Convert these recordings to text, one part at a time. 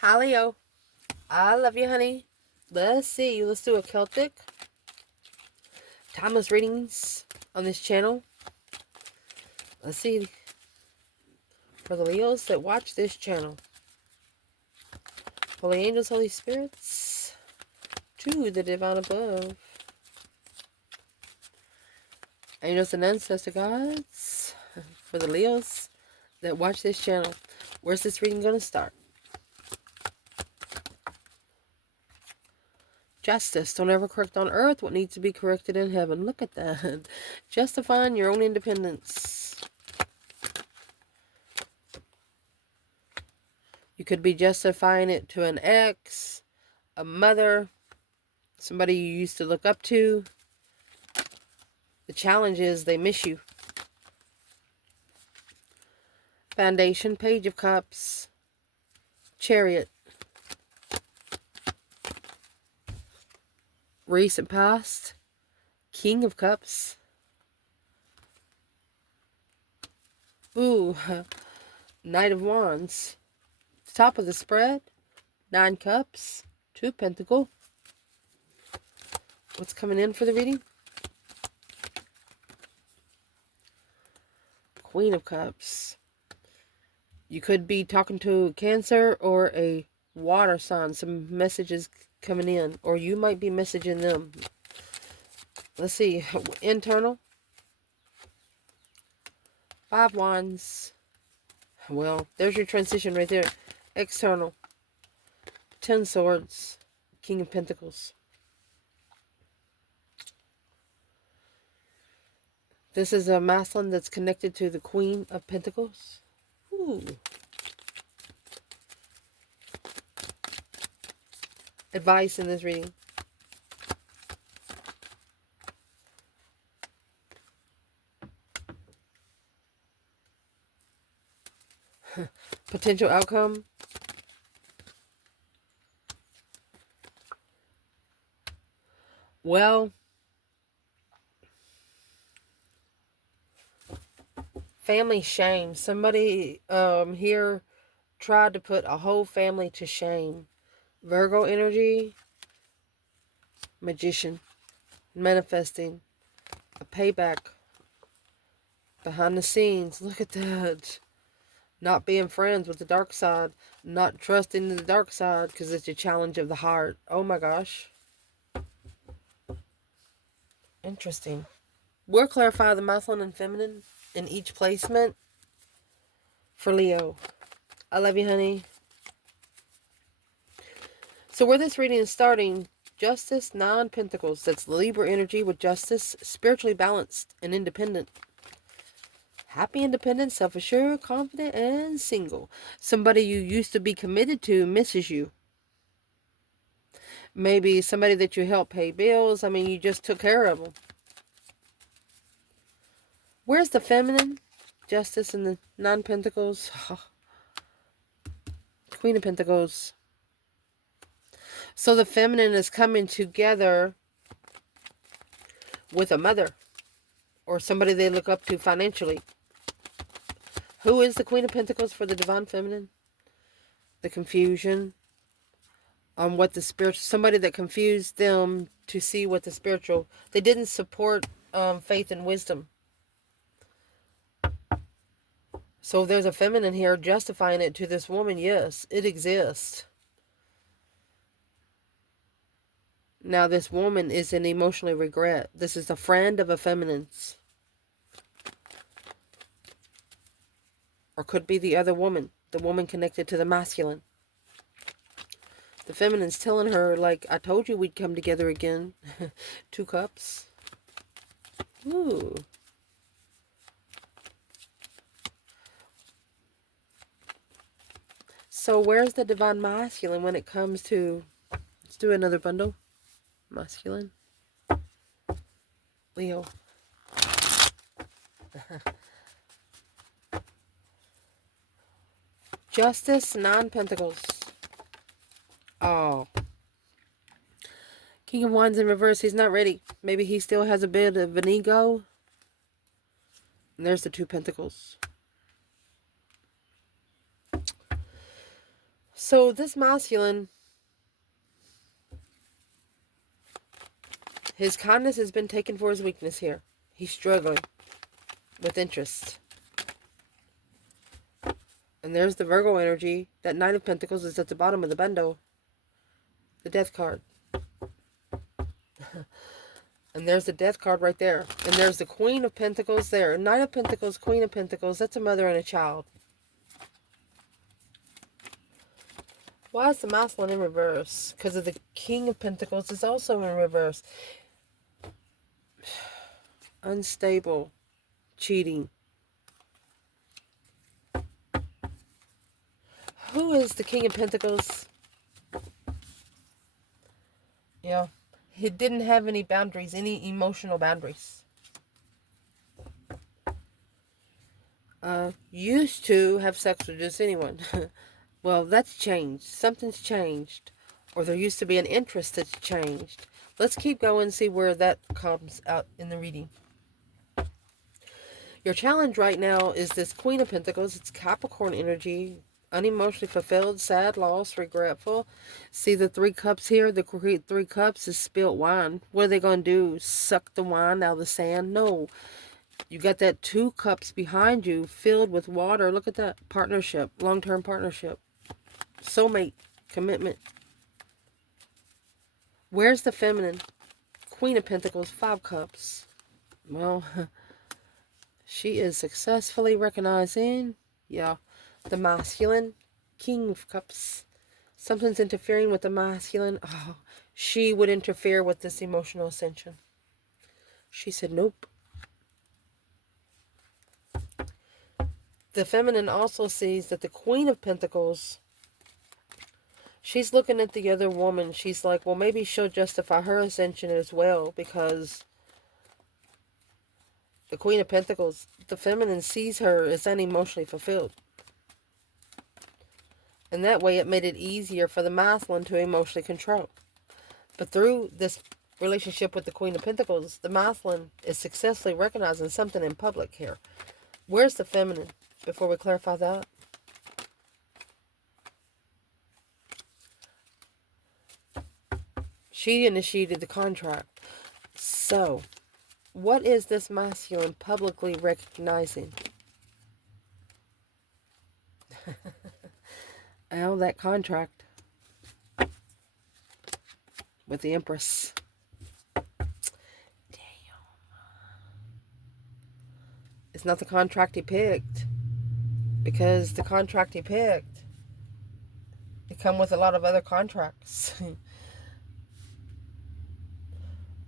Hi, Leo. I love you, honey. Let's see. Let's do a Celtic timeless readings on this channel. Let's see. For the Leos that watch this channel. Holy angels, Holy spirits, to the divine above. Angels and ancestor gods. For the Leos that watch this channel. Where's this reading going to start? Justice. Don't ever correct on earth what needs to be corrected in heaven. Look at that. Justifying your own independence. You could be justifying it to an ex, a mother, somebody you used to look up to. The challenge is they miss you. Foundation, Page of Cups, Chariot. Recent past, King of Cups. Ooh, Knight of Wands. Top of the spread, 9 Cups, 2 Pentacle. What's coming in for the reading? Queen of Cups. You could be talking to Cancer or a water sign. Some messages coming in. Or you might be messaging them. Let's see. Internal. 5 Wands. Well, there's your transition right there. External. 10 Swords. King of Pentacles. This is a masculine that's connected to the Queen of Pentacles. Ooh. Advice in this reading. Potential outcome. Well, family shame. Somebody here tried to put a whole family to shame. Virgo energy. Magician. Manifesting. A payback. Behind the scenes. Look at that. Not being friends with the dark side. Not trusting the dark side because it's a challenge of the heart. Oh my gosh. Interesting. We'll clarify the masculine and feminine in each placement for Leo. I love you, honey. So where this reading is starting, Justice, 9 Pentacles. That's Libra energy with justice, spiritually balanced and independent. Happy, independent, self-assured, confident, and single. Somebody you used to be committed to misses you. Maybe somebody that you helped pay bills. I mean, you just took care of them. Where's the feminine? Justice and the 9 Pentacles. Queen of Pentacles. So the feminine is coming together with a mother or somebody they look up to financially. Who is the Queen of Pentacles for the divine feminine? The confusion on what the spiritual, somebody that confused them to see what the spiritual, they didn't support faith and wisdom. So there's a feminine here justifying it to this woman. Yes, it exists. Now this woman is in emotionally regret. This is a friend of a feminine's. Or could be the other woman. The woman connected to the masculine. The feminine's telling her, like, I told you we'd come together again. 2 Cups. Ooh. So where's the divine masculine when it comes to... Let's do another bundle. Masculine. Leo. Justice, 9 Pentacles. Oh. King of Wands in reverse. He's not ready. Maybe he still has a bit of an ego. And there's the 2 Pentacles. So this masculine, his kindness has been taken for his weakness here. He's struggling with interest. And there's the Virgo energy. That Knight of Pentacles is at the bottom of the bundle. The Death card. And there's the Death card right there. And there's the Queen of Pentacles there. Knight of Pentacles, Queen of Pentacles. That's a mother and a child. Why is the masculine in reverse? Because of the King of Pentacles is also in reverse. Unstable. Cheating. Who is the King of Pentacles? Yeah. He didn't have any boundaries, any emotional boundaries. Used to have sex with just anyone. Well, that's changed. Something's changed. Or there used to be an interest that's changed. Let's keep going and see where that comes out in the reading. Your challenge right now is this Queen of Pentacles. It's Capricorn energy. Unemotionally fulfilled, sad, lost, regretful. See the 3 cups here? The 3 cups is spilt wine. What are they going to do? Suck the wine out of the sand? No. You got that 2 cups behind you filled with water. Look at that. Partnership. Long-term partnership. Soulmate. Commitment. Where's the feminine? Queen of Pentacles. 5 cups. Well, she is successfully recognizing, yeah, the masculine. King of Cups. Something's interfering with the masculine. Oh, she would interfere with this emotional ascension. She said, nope. The feminine also sees that the Queen of Pentacles, she's looking at the other woman. She's like, well, maybe she'll justify her ascension as well, because the Queen of Pentacles, the feminine sees her as unemotionally fulfilled. And that way it made it easier for the masculine to emotionally control. But through this relationship with the Queen of Pentacles, the masculine is successfully recognizing something in public here. Where's the feminine? Before we clarify that. She initiated the contract. So, what is this masculine publicly recognizing? Well, that contract with the Empress. Damn. It's not the contract he picked. Because the contract he picked, it come with a lot of other contracts.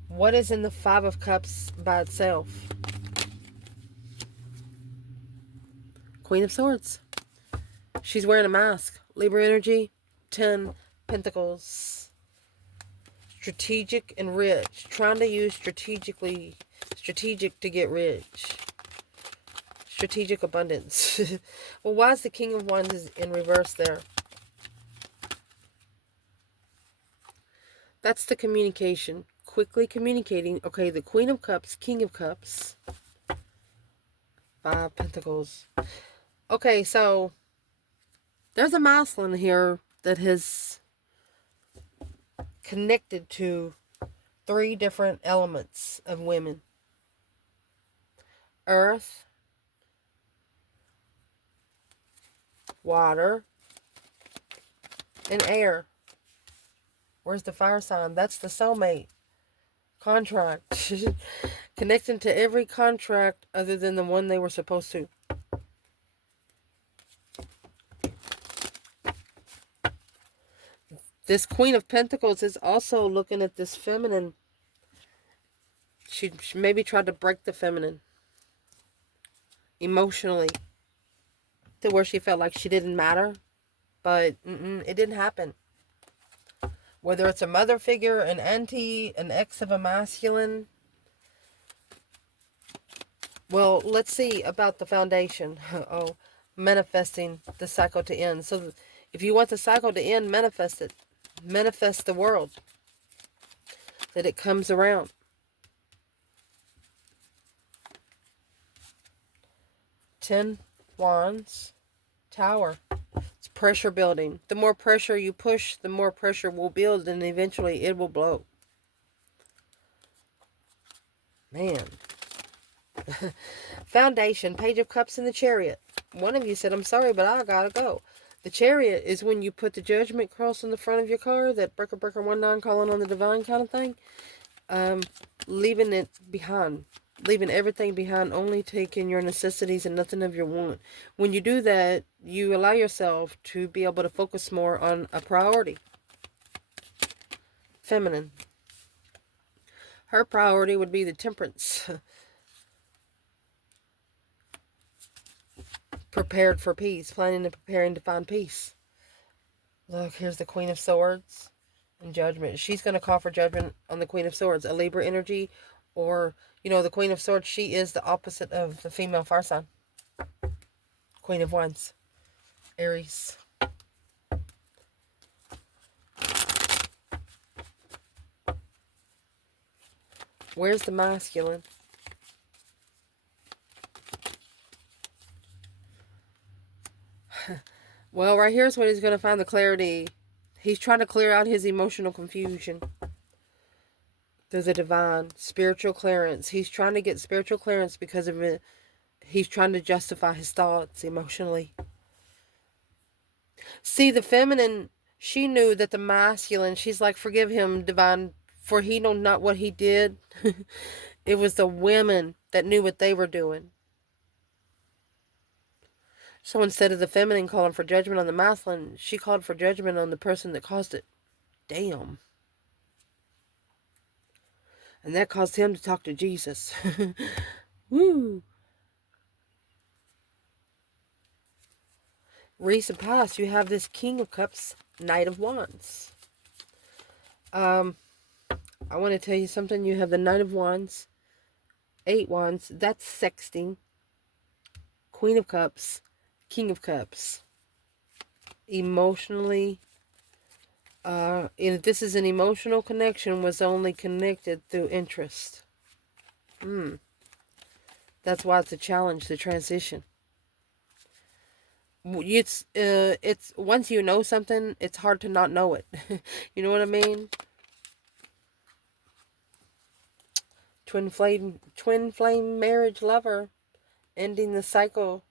What is in the 5 of Cups by itself? Queen of Swords. She's wearing a mask. Libra energy. 10 Pentacles. Strategic and rich. Trying to use strategic to get rich. Strategic abundance. Well, why is the King of Wands in reverse there? That's the communication. Quickly communicating. Okay, the Queen of Cups, King of Cups. 5 Pentacles. Okay, so there's a masculine here that has connected to 3 different elements of women. Earth, water, and air. Where's the fire sign? That's the soulmate contract. Connecting to every contract other than the one they were supposed to. This Queen of Pentacles is also looking at this feminine. She maybe tried to break the feminine emotionally to where she felt like she didn't matter. But it didn't happen. Whether it's a mother figure, an auntie, an ex of a masculine. Well, let's see about the foundation. Oh, manifesting the cycle to end. So if you want the cycle to end, manifest it. Manifest the world. That it comes around. Ten Wands. Tower. It's pressure building. The more pressure you push, the more pressure will build, and eventually it will blow. Man. Foundation, Page of Cups in the Chariot. One of you said, I'm sorry, but I gotta go. The Chariot is when you put the Judgment cross on the front of your car, that breaker, breaker, 1-9, calling on the divine kind of thing. Leaving it behind. Leaving everything behind, only taking your necessities and nothing of your want. When you do that, you allow yourself to be able to focus more on a priority. Feminine. Her priority would be the Temperance. Prepared for peace. Planning and preparing to find peace. Look, here's the Queen of Swords and Judgment. She's going to call for judgment on the Queen of Swords. A Libra energy, or, you know, the Queen of Swords, she is the opposite of the female fire sign. Queen of Wands. Aries. Where's the masculine? Well, right here's where he's going to find the clarity. He's trying to clear out his emotional confusion. There's a divine spiritual clearance. He's trying to get spiritual clearance because of it. He's trying to justify his thoughts emotionally. See, the feminine, she knew that the masculine, she's like, forgive him, divine, for he know not what he did. It was the women that knew what they were doing. So instead of the feminine calling for judgment on the masculine, she called for judgment on the person that caused it. Damn. And that caused him to talk to Jesus. Woo. Recent past, you have this King of Cups, Knight of Wands. I want to tell you something. You have the Knight of Wands, 8 Wands. That's sexting. Queen of Cups, King of Cups. Emotionally, if this is an emotional connection, was only connected through interest. That's why it's a challenge, the transition. It's once you know something, it's hard to not know it. You know what I mean? Twin flame marriage lover, ending the cycle.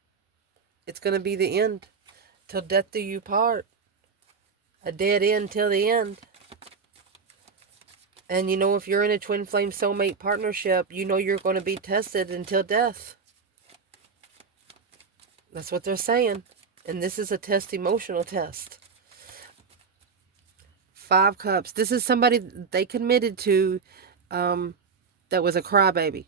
It's gonna be the end, till death do you part. A dead end till the end. And you know, if you're in a twin flame soulmate partnership, you know you're going to be tested until death. That's what they're saying. And this is a test, emotional test. 5 Cups. This is somebody they committed to that was a crybaby.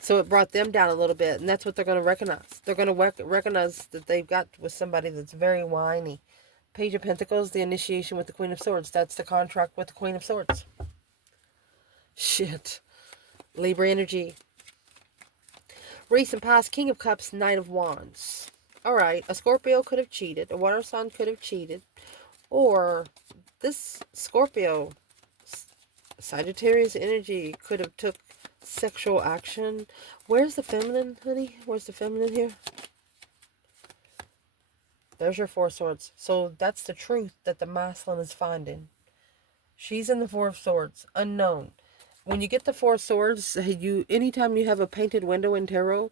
So it brought them down a little bit. And that's what they're going to recognize. They're going to recognize that they've got with somebody that's very whiny. Page of Pentacles, the initiation with the Queen of Swords. That's the contract with the Queen of Swords. Shit. Libra energy. Recent past, King of Cups, Knight of Wands. Alright, a Scorpio could have cheated. A water sign could have cheated. Or this Scorpio, Sagittarius energy, could have took sexual action. Where's the feminine, honey? Where's the feminine here? There's your 4 Swords. So that's the truth that the masculine is finding. She's in the 4 of Swords. Unknown. When you get the 4 Swords, anytime you have a painted window in tarot,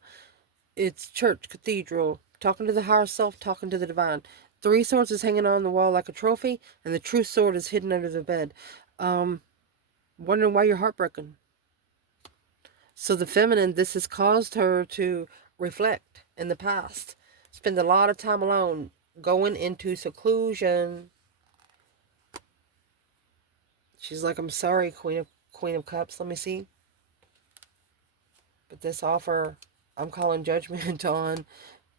it's church, cathedral, talking to the higher self, talking to the divine. 3 Swords is hanging on the wall like a trophy, and the true sword is hidden under the bed. Wondering why you're heartbroken. So the feminine, this has caused her to reflect in the past. Spend a lot of time alone, going into seclusion. She's like, I'm sorry, Queen of Cups. Let me see. But this offer, I'm calling judgment on,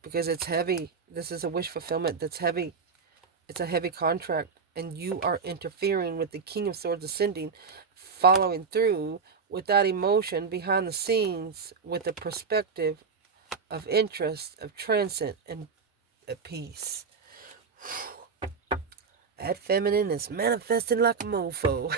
because it's heavy. This is a wish fulfillment that's heavy. It's a heavy contract. And you are interfering with the King of Swords ascending, following through with that emotion behind the scenes, with the perspective of interest, of transit, and peace. That feminine is manifesting like a mofo.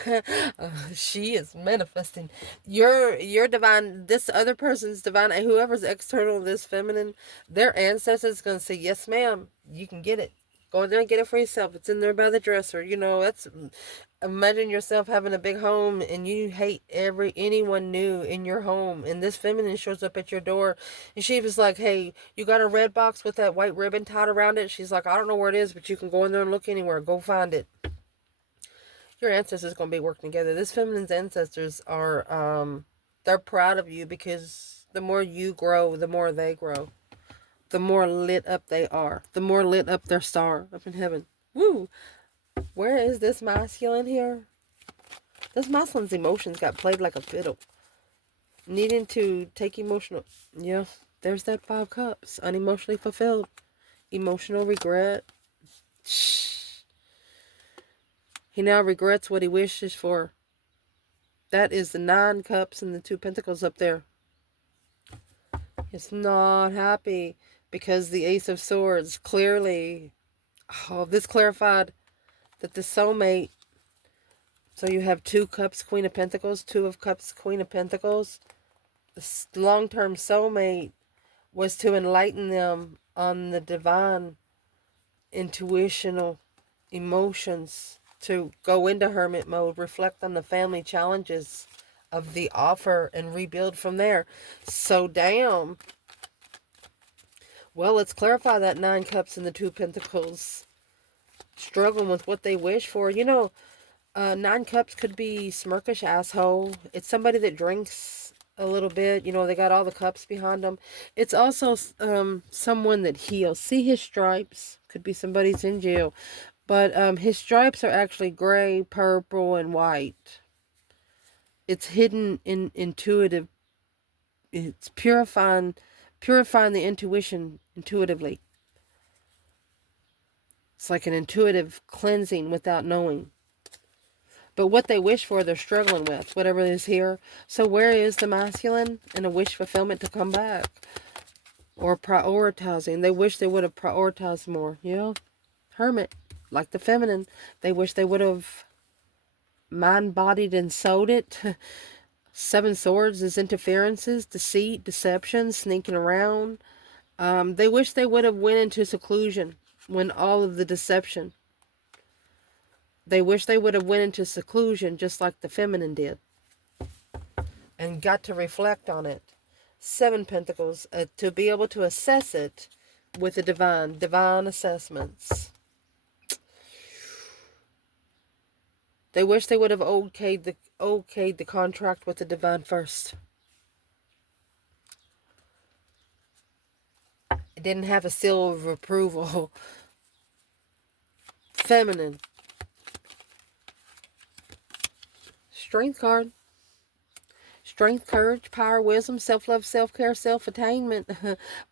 She is manifesting. Your divine, this other person's divine, whoever's external to this feminine, their ancestors going to say, yes, ma'am, you can get it. Go in there and get it for yourself. It's in there by the dresser. You know, that's, imagine yourself having a big home and you hate anyone new in your home. And this feminine shows up at your door and she was like, hey, you got a red box with that white ribbon tied around it? She's like, I don't know where it is, but you can go in there and look anywhere. Go find it. Your ancestors going to be working together. This feminine's ancestors are, they're proud of you because the more you grow, the more they grow. The more lit up they are. The more lit up their star up in heaven. Woo! Where is this masculine here? This masculine's emotions got played like a fiddle. Needing to take emotional... Yeah, there's that 5 cups. Unemotionally fulfilled. Emotional regret. Shh. He now regrets what he wishes for. That is the 9 cups and the 2 pentacles up there. He's not happy because the Ace of Swords clearly... Oh, this clarified that the soulmate... So you have 2 cups, Queen of Pentacles, 2 of cups, Queen of Pentacles. The long-term soulmate was to enlighten them on the divine intuitional emotions, to go into hermit mode, reflect on the family challenges of the offer and rebuild from there. So damn. Well, let's clarify that 9 cups and the 2 pentacles. Struggling with what they wish for. You know, 9 cups could be smirkish asshole. It's somebody that drinks a little bit. You know, they got all the cups behind them. It's also someone that heals. See his stripes? Could be somebody's in jail. But his stripes are actually gray, purple, and white. It's hidden in intuitive. It's purifying the intuition intuitively. It's like an intuitive cleansing without knowing. But what they wish for, they're struggling with, whatever is here. So where is the masculine and a wish fulfillment to come back? Or prioritizing. They wish they would have prioritized more. Yeah. Hermit. Like the feminine. They wish they would have mind-bodied and sold it. 7 swords is interferences, deceit, deception, sneaking around. They wish they would have went into seclusion when all of the deception. They wish they would have went into seclusion just like the feminine did. And got to reflect on it. 7 pentacles. To be able to assess it with the divine assessments. They wish they would have okayed the contract with the divine first. It didn't have a seal of approval. Feminine. Strength card. Strength, courage, power, wisdom, self-love, self-care, self-attainment.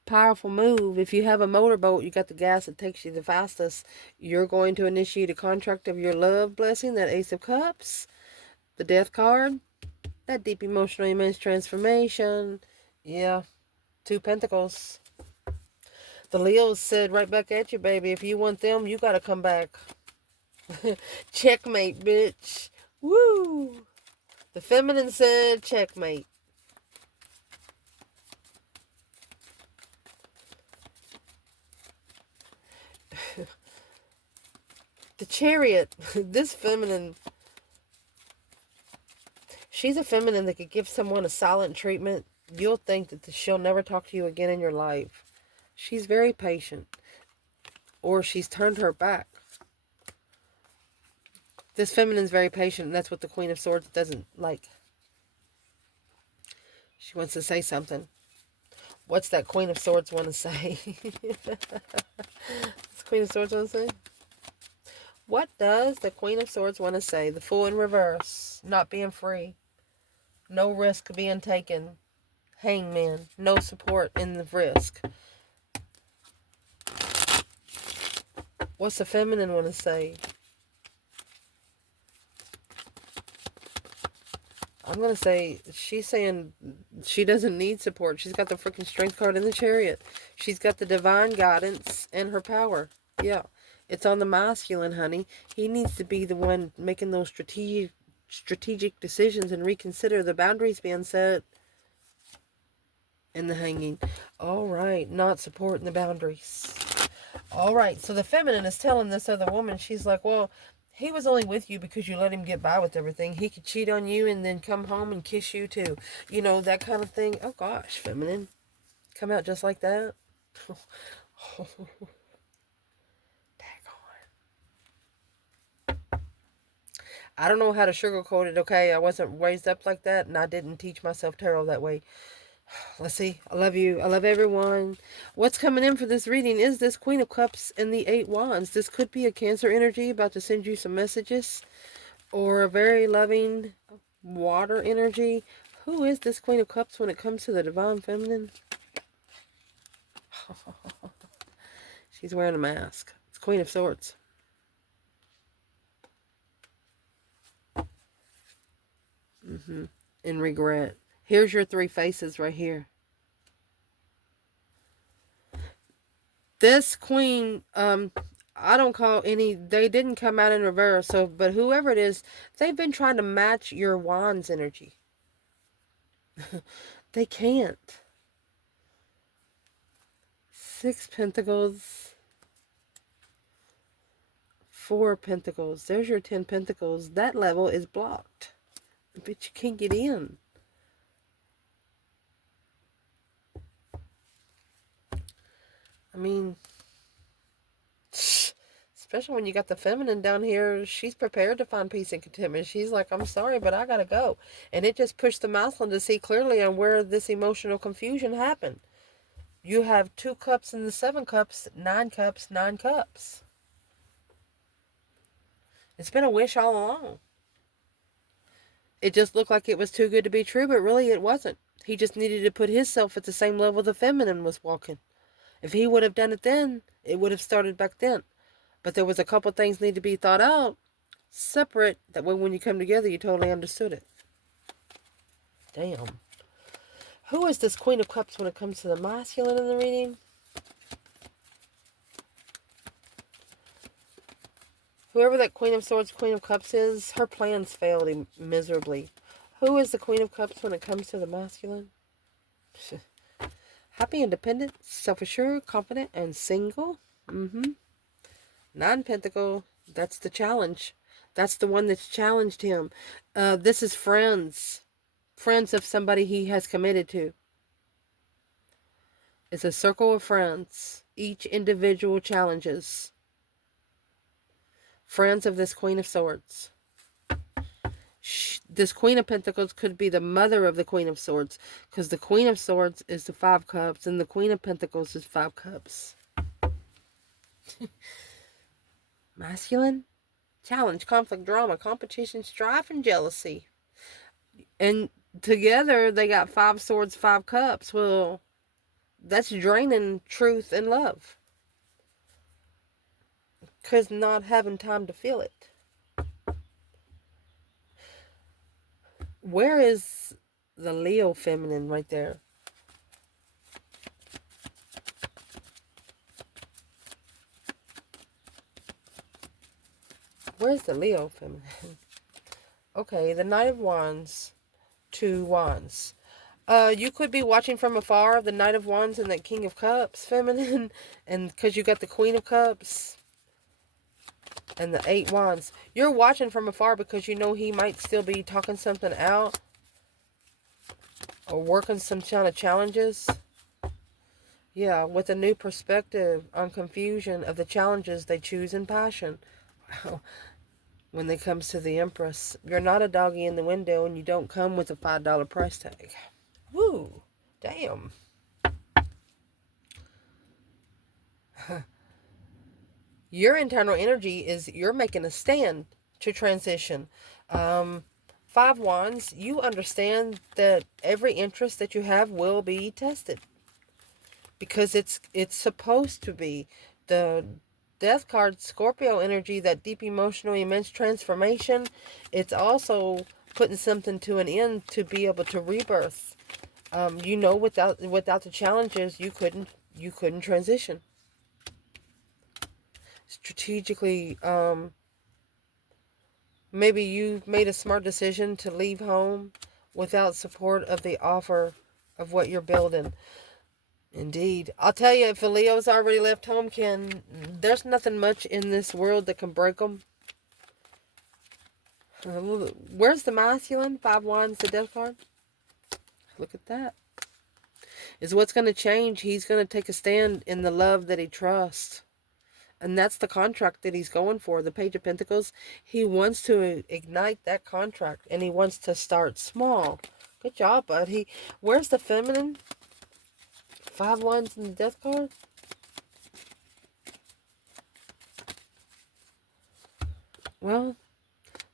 Powerful move. If you have a motorboat, you got the gas that takes you the fastest. You're going to initiate a contract of your love blessing, that Ace of Cups. The Death card. That deep emotional immense transformation. Yeah. 2 pentacles. The Leos said right back at you, baby. If you want them, you got to come back. Checkmate, bitch. Woo! The feminine said checkmate. The chariot. This feminine. She's a feminine that could give someone a silent treatment. You'll think that she'll never talk to you again in your life. She's very patient. Or she's turned her back. This feminine's very patient, and that's what the Queen of Swords doesn't like. She wants to say something. What's that Queen of Swords want to say? What's the Queen of Swords want to say? What does the Queen of Swords want to say? The Fool in reverse. Not being free. No risk being taken. Hangman. No support in the risk. What's the feminine want to say? I'm going to say, she's saying she doesn't need support. She's got the freaking strength card in the chariot. She's got the divine guidance and her power. Yeah. It's on the masculine, honey. He needs to be the one making those strategic decisions and reconsider the boundaries being set in the hanging. All right, not supporting the boundaries. All right, so the feminine is telling this other woman, she's like, well, he was only with you because you let him get by with everything. He could cheat on you and then come home and kiss you too. You know, that kind of thing. Oh gosh, feminine. Come out just like that. I don't know how to sugarcoat it, okay? I wasn't raised up like that, and I didn't teach myself tarot that way. Let's see. I love you. I love everyone. What's coming in for this reading is this Queen of Cups and the Eight Wands. This could be a Cancer energy about to send you some messages, or a very loving water energy. Who is this Queen of Cups when it comes to the Divine Feminine? She's wearing a mask. It's Queen of Swords. And regret. Here's your three faces right here. This queen, I don't call any, they didn't come out in reverse, so, but whoever it is, they've been trying to match your Wands energy. They can't. 6 Pentacles. 4 Pentacles. There's your 10 Pentacles. That level is blocked. But you can't get in. I mean, especially when you got the feminine down here, she's prepared to find peace and contentment. She's like, I'm sorry, but I gotta go. And it just pushed the masculine to see clearly on where this emotional confusion happened. You have 2 cups in the 7 cups, 9 cups, 9 cups. It's been a wish all along. It just looked like it was too good to be true, but really it wasn't. He just needed to put himself at the same level the feminine was walking. If he would have done it then, it would have started back then. But there was a couple things need to be thought out, separate, that way when you come together, you totally understood it. Damn. Who is this Queen of Cups when it comes to the masculine in the reading? Whoever that Queen of Swords, Queen of Cups is, her plans failed miserably. Who is the Queen of Cups when it comes to the masculine? Happy, independent, self-assured, confident, and single. 9 Pentacle. That's the challenge. That's the one that's challenged him. This is friends. Friends of somebody he has committed to. It's a circle of friends. Each individual challenges. Friends of this Queen of Swords. This Queen of Pentacles could be the mother of the Queen of Swords, because the Queen of Swords is the 5 cups and the Queen of Pentacles is 5 cups. Masculine? Challenge, conflict, drama, competition, strife, and jealousy. And together they got 5 swords, 5 cups. Well, that's draining truth and love. Because not having time to feel it. Where is the Leo feminine right there? Where's the Leo feminine? Okay, the Knight of Wands, 2 Wands. You could be watching from afar, the Knight of Wands and that King of Cups feminine. And because you got the Queen of Cups and the 8 Wands. You're watching from afar because you know he might still be talking something out. Or working some kind of challenges. Yeah, with a new perspective on confusion of the challenges they choose in passion. Wow. When it comes to the Empress, you're not a doggy in the window and you don't come with a $5 price tag. Woo! Damn. Your internal energy is you're making a stand to transition. 5 Wands, you understand that every interest that you have will be tested. Because it's supposed to be. The Death card, Scorpio energy, that deep emotional, immense transformation. It's also putting something to an end to be able to rebirth. You know, without the challenges, you couldn't transition. strategically, maybe you made a smart decision to leave home without support of the offer of what you're building. Indeed. I'll tell you, if a Leo's already left home, there's nothing much in this world that can break them. Where's the masculine? 5 Wands, the death card. Look at that. Is what's going to change. He's going to take a stand in the love that he trusts. And that's the contract that he's going for. The Page of Pentacles. He wants to ignite that contract. And he wants to start small. Good job, bud. Where's the feminine? 5 Wands in the death card. Well,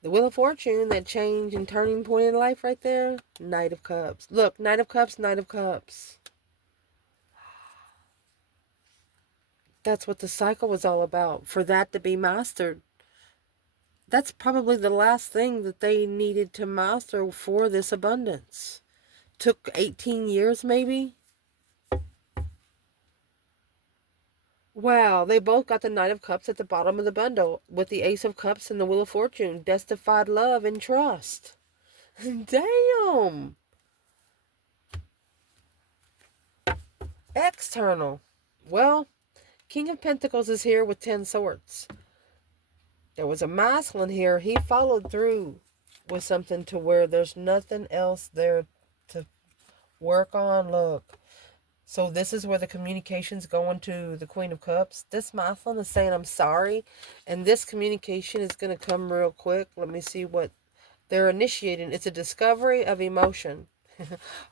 the Wheel of Fortune, that change and turning point in life right there. Knight of Cups. Look, Knight of Cups, Knight of Cups. That's what the cycle was all about. For that to be mastered. That's probably the last thing that they needed to master for this abundance. Took 18 years maybe. Wow, they both got the Knight of Cups at the bottom of the bundle with the Ace of Cups and the Wheel of Fortune. Justified love and trust. Damn. External. Well, King of Pentacles is here with 10 swords. There was a masculine here. He followed through with something to where there's nothing else there to work on. Look. So this is where the communication's going to the Queen of Cups. This masculine is saying, I'm sorry. And this communication is going to come real quick. Let me see what they're initiating. It's a discovery of emotion.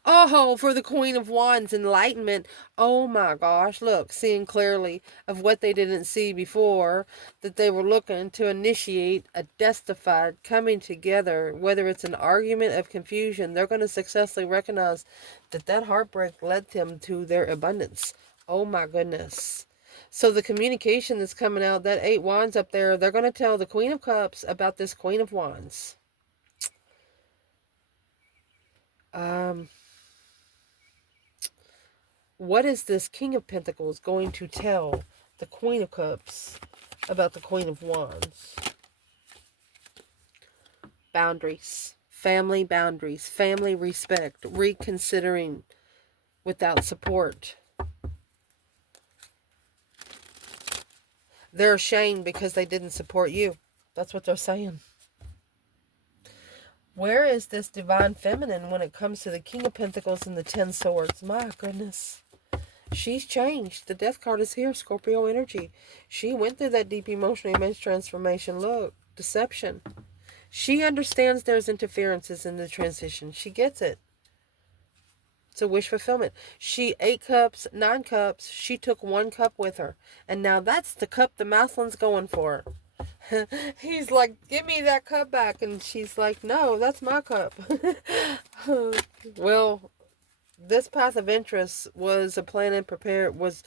Oh, for the Queen of Wands, enlightenment. Oh my gosh, look, seeing clearly of what they didn't see before, that they were looking to initiate a justified coming together, whether it's an argument of confusion. They're going to successfully recognize that that heartbreak led them to their abundance. Oh my goodness. So the communication that's coming out, that 8 Wands up there, they're going to tell the Queen of Cups about this Queen of Wands. What is this King of Pentacles going to tell the Queen of Cups about the Queen of Wands? Boundaries. Family boundaries. Family respect. Reconsidering without support. They're ashamed because they didn't support you. That's what they're saying. Where is this divine feminine when it comes to the King of Pentacles and the 10 swords? My goodness. She's changed. The death card is here. Scorpio energy. She went through that deep emotional image transformation. Look. Deception. She understands there's interferences in the transition. She gets it. It's a wish fulfillment. 8 cups, 9 cups. She took 1 cup with her. And now that's the cup the masculine's going for. He's like, give me that cup back. And she's like, no, that's my cup. Well, this path of interest was a plan and was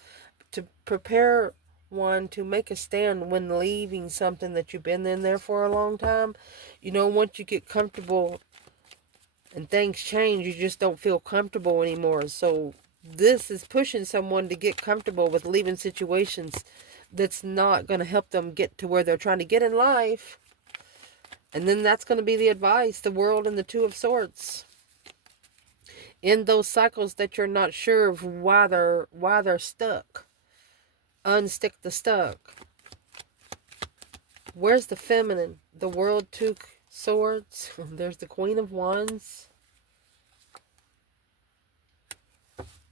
to prepare one to make a stand when leaving something that you've been in there for a long time. You know, once you get comfortable and things change, you just don't feel comfortable anymore. So this is pushing someone to get comfortable with leaving situations that's not going to help them get to where they're trying to get in life. And then that's going to be the advice, the World and the 2 of Swords. In those cycles that you're not sure of why they're stuck. Unstick the stuck. Where's the feminine? The World, 2 swords. There's the Queen of Wands.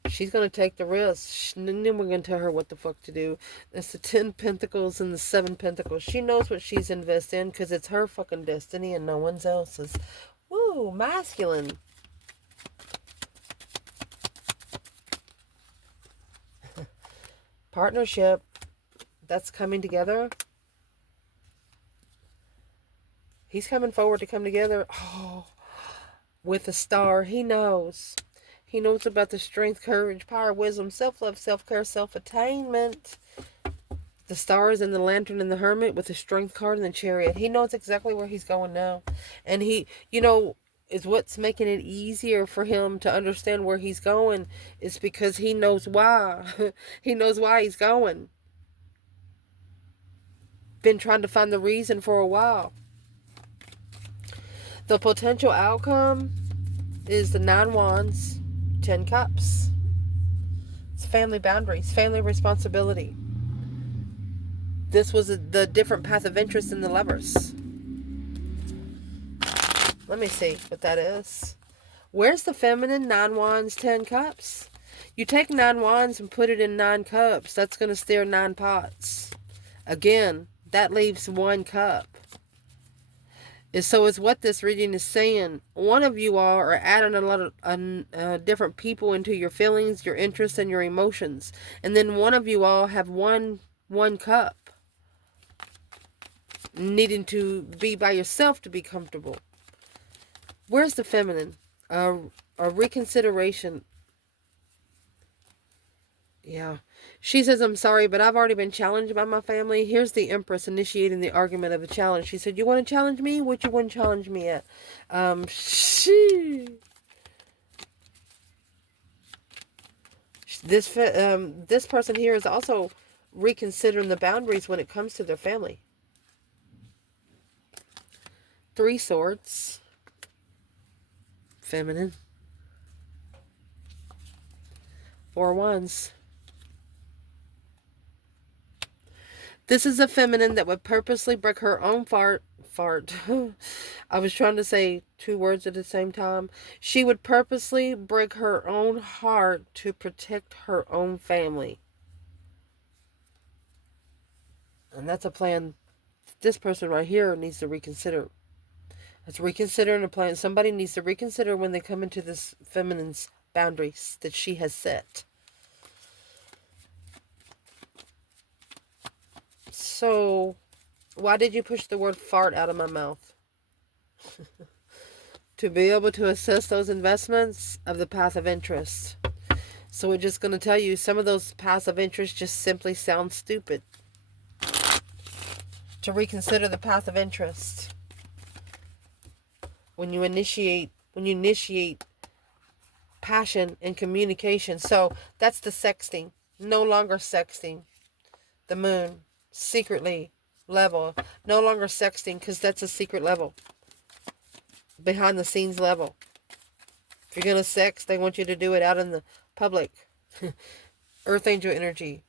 She's going to take the risk. And then we're going to tell her what the fuck to do. That's the 10 Pentacles and the 7 Pentacles. She knows what she's invested in because it's her fucking destiny and no one's else's. Woo, masculine. Partnership. That's coming together. He's coming forward to come together. Oh, with a star. He knows. He knows about the strength, courage, power, wisdom, self-love, self-care, self-attainment. The stars and the lantern and the hermit with the strength card and the chariot. He knows exactly where he's going now. And he, you know, is what's making it easier for him to understand where he's going is because he knows why. He knows why he's going. been trying to find the reason for a while. The potential outcome is the 9 Wands, 10 Cups. It's family boundaries, family responsibility. This was the different path of interest in the Lovers. Let me see what that is. Where's the feminine? 9 Wands, 10 Cups. You take 9 Wands and put it in 9 Cups. That's going to stir 9 pots. Again, that leaves 1 cup. So is what this reading is saying. One of you all are adding a lot of different people into your feelings, your interests, and your emotions. And then one of you all have one cup. Needing to be by yourself to be comfortable. Where's the feminine? A reconsideration. Yeah. She says, I'm sorry, but I've already been challenged by my family. Here's the Empress initiating the argument of a challenge. She said, you want to challenge me? What you want to challenge me at? This person here is also reconsidering the boundaries when it comes to their family. 3 Swords. Feminine. 4 Wands. This is a feminine that would purposely break her own fart. I was trying to say 2 words at the same time. She would purposely break her own heart to protect her own family. And that's a plan this person right here needs to reconsider. It's reconsidering a plan. Somebody needs to reconsider when they come into this feminine's boundaries that she has set. So, why did you push the word fart out of my mouth? To be able to assess those investments of the path of interest. So we're just going to tell you some of those paths of interest just simply sound stupid. To reconsider the path of interest. When you initiate passion and communication. So that's the sexting. No longer sexting. The moon. Secretly level. No longer sexting because that's a secret level. Behind the scenes level. If you're going to sex, they want you to do it out in the public. Earth angel energy.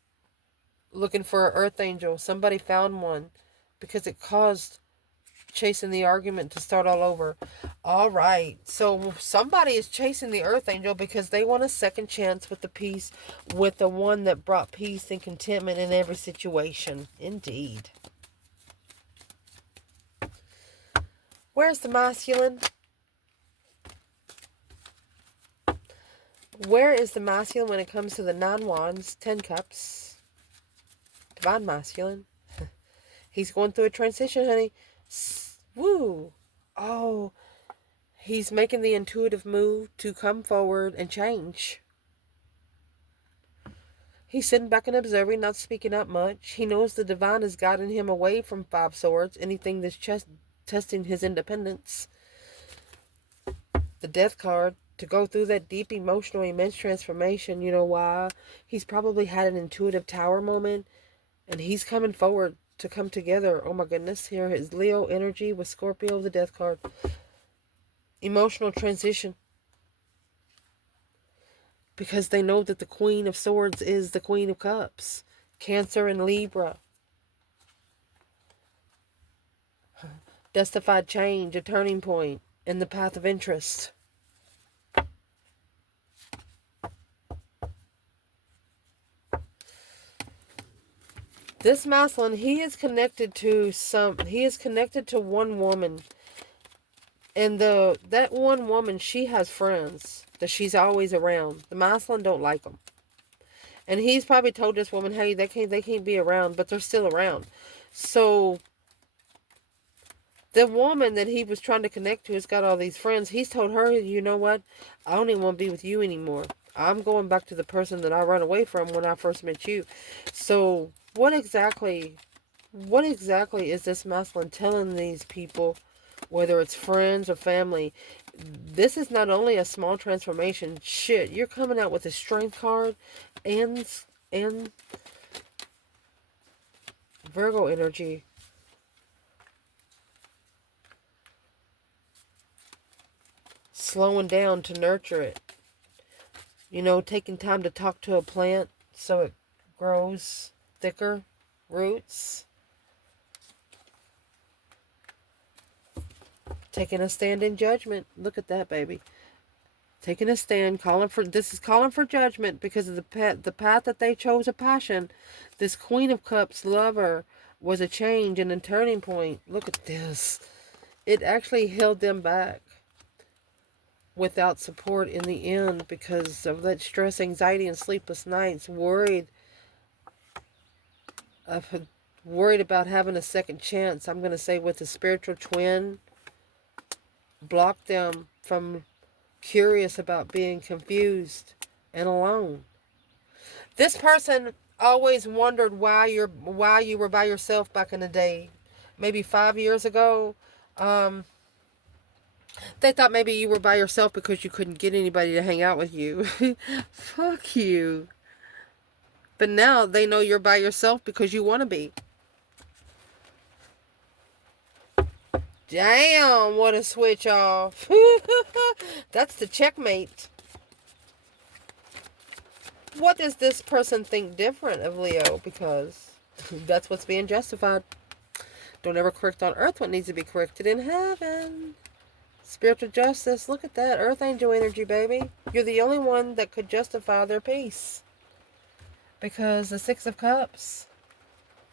Looking for an earth angel. Somebody found one because it caused chasing the argument to start all over. All right. So somebody is chasing the earth angel because they want a second chance with the peace, with the one that brought peace and contentment in every situation. Indeed. Where's the masculine? Where is the masculine when it comes to the 9 Wands, 10 Cups? Divine masculine. He's going through a transition, honey. Woo. Oh, he's making the intuitive move to come forward and change. He's sitting back and observing, not speaking up much. He knows the divine is guiding him away from 5 Swords, anything that's testing his independence. The Death card, to go through that deep, emotional, immense transformation. You know why? He's probably had an intuitive tower moment, and he's coming forward to come together. Oh my goodness, here is Leo energy with Scorpio, the Death card. Emotional transition. Because they know that the Queen of Swords is the Queen of Cups. Cancer and Libra. Justified change, a turning point in the path of interest. This masculine, he is connected to one woman. And that one woman, she has friends that she's always around. The masculine don't like them. And he's probably told this woman, hey, they can't be around, but they're still around. So the woman that he was trying to connect to has got all these friends. He's told her, you know what? I don't even want to be with you anymore. I'm going back to the person that I ran away from when I first met you. So what exactly is this masculine telling these people, whether it's friends or family? This is not only a small transformation. Shit, you're coming out with a strength card and Virgo energy. slowing down to nurture it. You know, taking time to talk to a plant so it grows thicker roots. Taking a stand in judgment. Look at that, baby. Taking a stand, this is calling for judgment because of the path that they chose a passion. This Queen of Cups lover was a change and a turning point. Look at this. It actually held them back without support in the end because of that stress, anxiety, and sleepless nights. Worried about having a second chance. I'm going to say with the spiritual twin. Blocked them from curious about being confused and alone. This person always wondered why you were by yourself back in the day. Maybe 5 years ago. They thought maybe you were by yourself because you couldn't get anybody to hang out with you. Fuck you. But now they know you're by yourself because you want to be. Damn, what a switch off. That's the checkmate. What does this person think different of Leo? Because that's what's being justified. Don't ever correct on earth what needs to be corrected in heaven. Spiritual justice. Look at that. Earth angel energy, baby. You're the only one that could justify their peace. Because the Six of Cups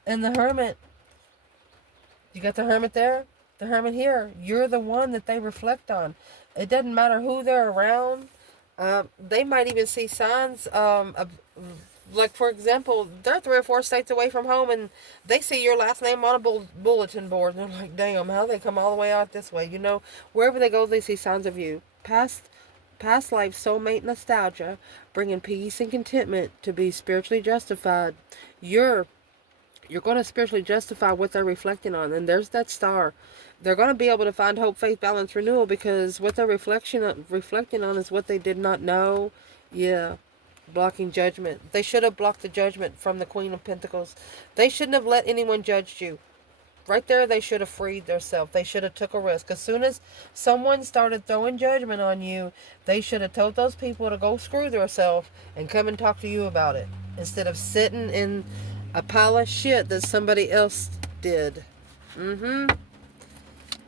and the Hermit. You got the Hermit there? The Hermit here. You're the one that they reflect on. It doesn't matter who they're around. They might even see signs of, like, for example, they're 3 or 4 states away from home and they see your last name on a bulletin board. And they're like, damn, how they come all the way out this way? You know, wherever they go, they see signs of you. Past life, soulmate nostalgia, bringing peace and contentment to be spiritually justified. You're going to spiritually justify what they're reflecting on. And there's that star. They're going to be able to find hope, faith, balance, renewal, because what they're reflecting on is what they did not know. Yeah. Blocking judgment. They should have blocked the judgment from the Queen of Pentacles. They shouldn't have let anyone judge you. Right there, they should have freed themselves. They should have took a risk. As soon as someone started throwing judgment on you, they should have told those people to go screw themselves and come and talk to you about it. Instead of sitting in a pile of shit that somebody else did.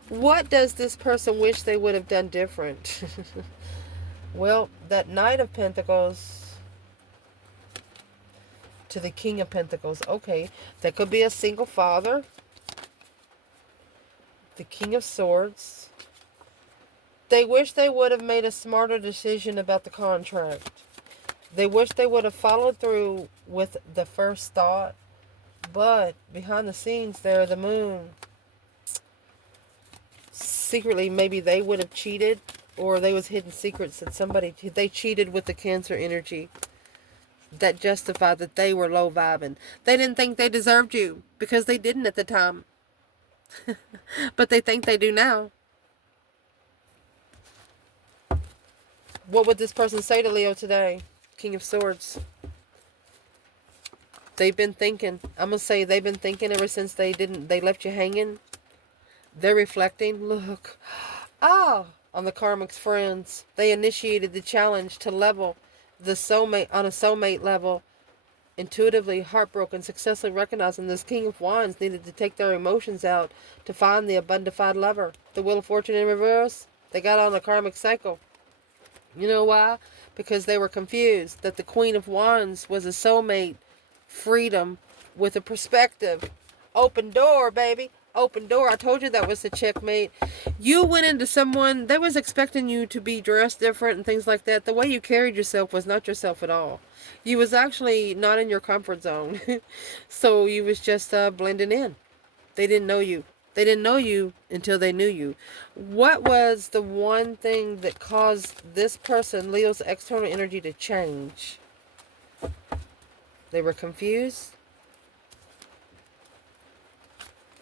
What does this person wish they would have done different? Well, that Knight of Pentacles to the King of Pentacles. Okay, that could be a single father. The King of Swords. They wish they would have made a smarter decision about the contract. They wish they would have followed through with the first thought. But behind the scenes there, the Moon. Secretly, maybe they would have cheated, or they was hidden secrets that they cheated with the Cancer energy. That justified that they were low vibing. They didn't think they deserved you because they didn't at the time. But they think they do now. What would this person say to Leo today? King of Swords. They've been thinking. I'm going to say they've been thinking ever since they left you hanging. They're reflecting. Look. Ah, on the Karmic's friends. They initiated the challenge to level the soulmate on a soulmate level. Intuitively heartbroken, successfully recognizing this King of Wands needed to take their emotions out to find the abundified lover. The Wheel of Fortune in reverse. They got on the karmic cycle. You know why? Because they were confused that the Queen of Wands was a soulmate. Freedom with a perspective. Open door, baby. Open door. I told you that was the checkmate. You went into someone, they was expecting you to be dressed different and things like that. The way you carried yourself was not yourself at all. You was actually not in your comfort zone. So you was just blending in. They didn't know you. They didn't know you until they knew you. What was the one thing that caused this person, Leo's external energy, to change? They were confused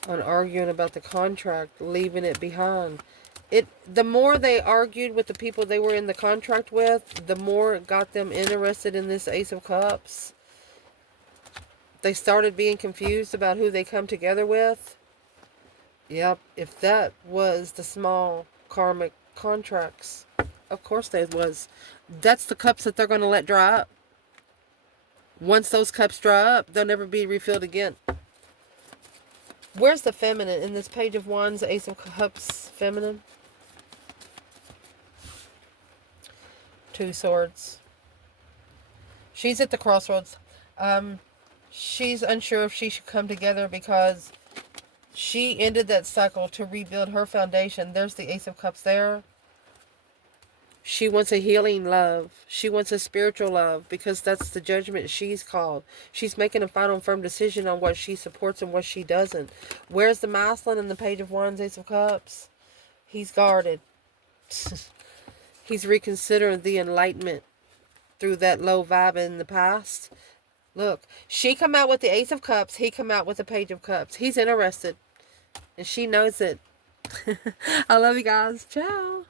on arguing about the contract, leaving it behind. The more they argued with the people they were in the contract with, the more it got them interested in this Ace of Cups. They started being confused about who they come together with. Yep, if that was the small karmic contracts. Of course they was. That's the cups that they're going to let dry up. Once those cups dry up, they'll never be refilled again. Where's the feminine in this Page of Wands, Ace of Cups, feminine? Two Swords. She's at the crossroads. She's unsure if she should come together because she ended that cycle to rebuild her foundation. There's the Ace of Cups there. She wants a healing love. She wants a spiritual love because that's the judgment she's called. She's making a final firm decision on what she supports and what she doesn't. Where's the masculine in the Page of Wands, Ace of Cups? He's guarded. He's reconsidering the enlightenment through that low vibe in the past. Look, she come out with the Ace of Cups. He come out with the Page of Cups. He's interested. And she knows it. I love you guys. Ciao.